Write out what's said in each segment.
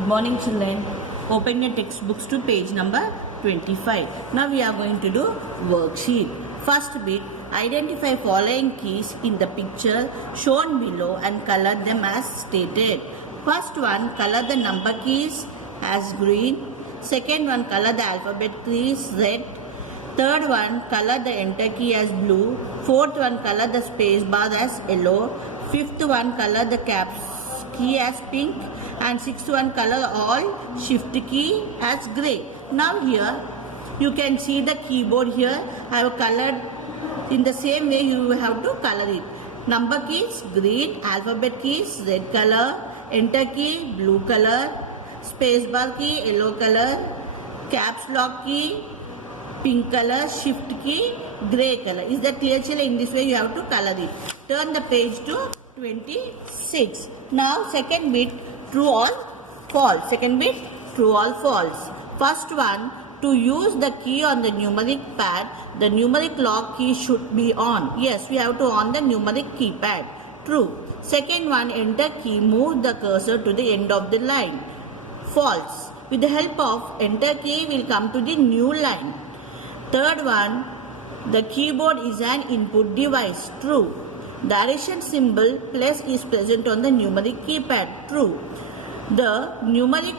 Good morning, children. Open your textbooks to page number 25. Now we are going to do worksheet. First bit, identify following keys in the picture shown below and color them as stated. First one, color the number keys as green. Second one, color the alphabet keys red. Third one, color the enter key as blue. Fourth one, color the space bar as yellow. Fifth one, color the caps key as pink. And sixth one, color all shift key as grey. Now here you can see the keyboard here. I have colored in the same way you have to color it. Number keys green, alphabet keys red color, enter key blue color, space bar key yellow color, caps lock key pink color, shift key grey color. Is that clear, children? In this way you have to color it. Turn the page to 26. Now second bit, true or false. Second bit, true or false. First one, to use the key on the numeric pad, the numeric lock key should be on. Yes, we have to on the numeric keypad. True. Second one, enter key, move the cursor to the end of the line. False. With the help of enter key, we will come to the new line. Third one, the keyboard is an input device. True. Direction symbol plus is present on the numeric keypad. True. The numeric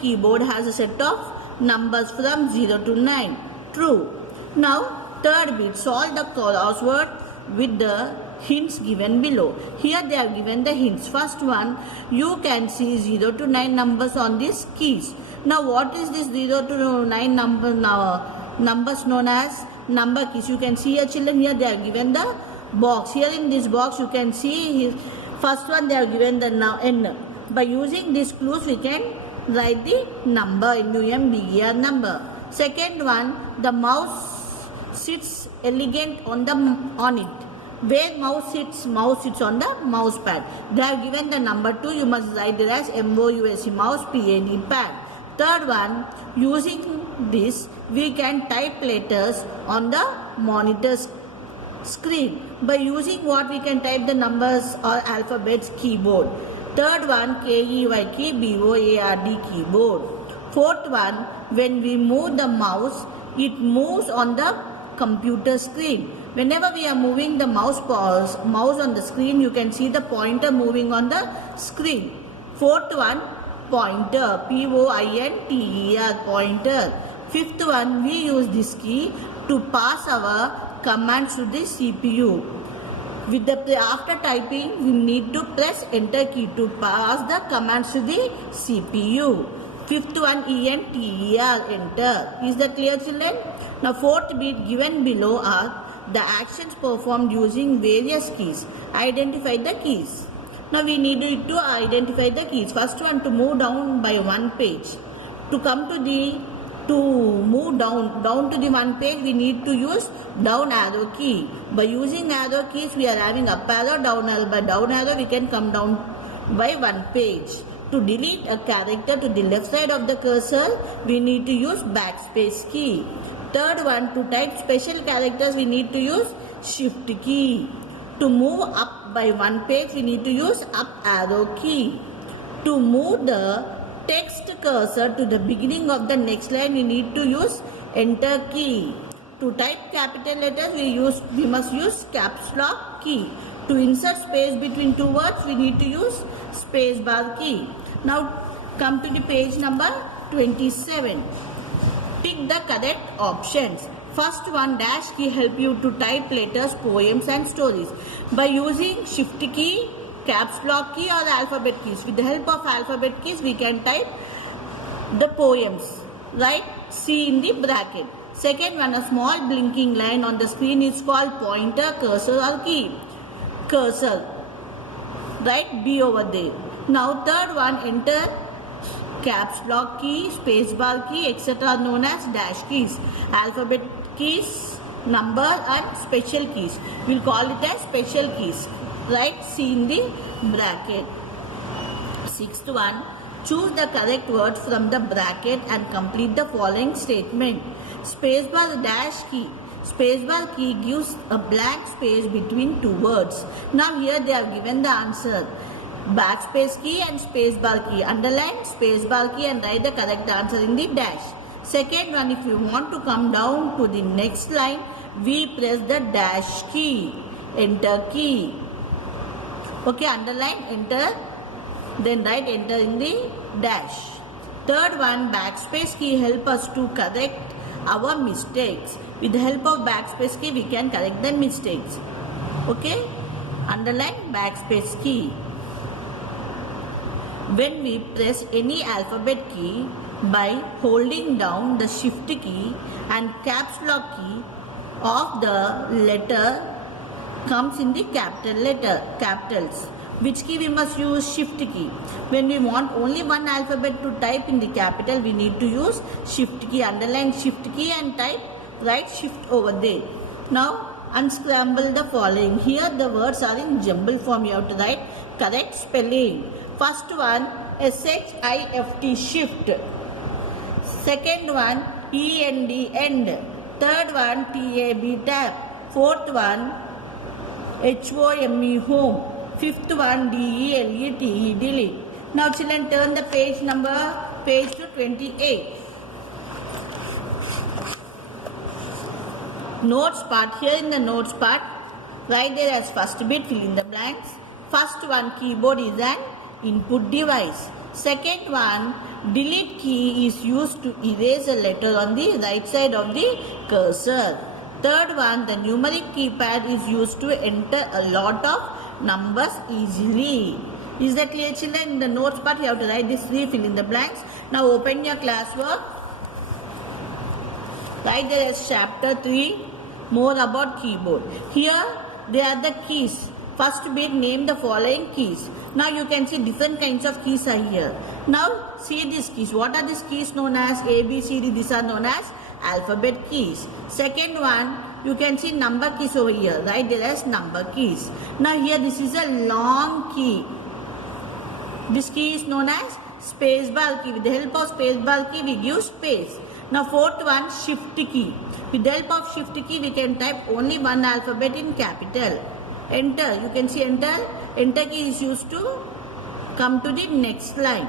keyboard has a set of numbers from 0 to 9. True. Now third bit, solve the crossword with the hints given below. Here they are given the hints. First one, you can see 0 to 9 numbers on these keys. Now what is this 0 to 9 numbers known as number keys? You can see here, children, here they are given the box. Here in this box you can see first one they are given the n. By using these clues we can write the number, NUMBER number. Second one, the mouse sits elegant on it. Where mouse sits on the mouse pad. They have given the number 2, you must write it as MOUSE, mouse PAD pad. Third one, using this we can type letters on the monitor screen. By using what we can type the numbers or alphabets keyboard. Third one, KEY key, BOARD keyboard. Fourth one, when we move the mouse, it moves on the computer screen. Whenever we are moving the mouse on the screen, you can see the pointer moving on the screen. Fourth one, pointer, POINTER, pointer. Fifth one, we use this key to pass our commands to the CPU. After typing, we need to press enter key to pass the commands to the CPU. Fifth one, ENTER, enter. Is that clear, children? Now fourth bit given below are the actions performed using various keys. Identify the keys. Now we need to identify the keys. First one, to move down by one page. To move down to the one page, we need to use down arrow key. By using arrow keys, we are having up arrow, down arrow. By down arrow, we can come down by one page. To delete a character to the left side of the cursor, we need to use backspace key. Third one, to type special characters, we need to use shift key. To move up by one page, we need to use up arrow key. To move the text cursor to the beginning of the next line, we need to use enter key. To type capital letters, we must use caps lock key. To insert space between two words, we need to use space bar key. Now come to the page number 27. Pick the correct options. First one, dash key help you to type letters, poems and stories. By using shift key, caps lock key or alphabet keys. With the help of alphabet keys, we can type the poems. Right? C in the bracket. Second one, a small blinking line on the screen is called pointer, cursor or key. Cursor. Right? B over there. Now third one, enter caps lock key, space bar key, etc. known as dash keys. Alphabet keys, number and special keys. We'll call it as special keys. Right? C in the bracket. Sixth one, choose the correct word from the bracket and complete the following statement. Spacebar dash key. Spacebar key gives a blank space between two words. Now here they have given the answer. backspace key and space bar key. Underline space bar key and write the correct answer in the dash. Second one, if you want to come down to the next line, we press the dash key, enter key. Okay, underline enter, then write enter in the dash. Third one, backspace key help us to correct our mistakes. With the help of backspace key, we can correct the mistakes. Okay, underline backspace key. When we press any alphabet key by holding down the shift key and caps lock key of the letter comes in the capitals. Which key we must use? Shift key. When we want only one alphabet to type in the capital, we need to use shift key. Underline shift key and type, write shift over there. Now unscramble the following. Here the words are in jumble form. You have to write correct spelling. First one, SHIFT, shift. Second one, END, end. Third one, TAB, tab. Fourth one, HOME, home. Fifth one, DELETE, delete. Now children, turn the page to 28. Notes part. Here in the notes part, write there as first bit, fill in the blanks. First one, keyboard is an input device. Second one, delete key is used to erase a letter on the right side of the cursor. Third one, the numeric keypad is used to enter a lot of numbers easily. Is that clear, children? In the notes part, you have to write this three, fill in the blanks. Now open your classwork. Write there as chapter 3, more about keyboard. Here, they are the keys. First bit, name the following keys. Now you can see different kinds of keys are here. Now see these keys. What are these keys known as? A, B, C, D. These are known as alphabet keys. Second one, you can see number keys over here. Right there as number keys. Now here this is a long key. This key is known as space bar key. With the help of space bar key, we give space. Now fourth one, shift key. With the help of shift key, we can type only one alphabet in capital. Enter. You can see enter. Enter key is used to come to the next line.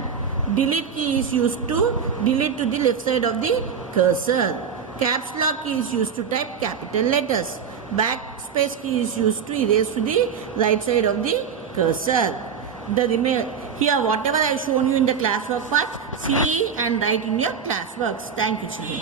Delete key is used to delete to the left side of the cursor. Caps lock key is used to type capital letters. Backspace key is used to erase to the right side of the cursor. Here whatever I have shown you in the classwork part, see and write in your classworks. Thank you, children.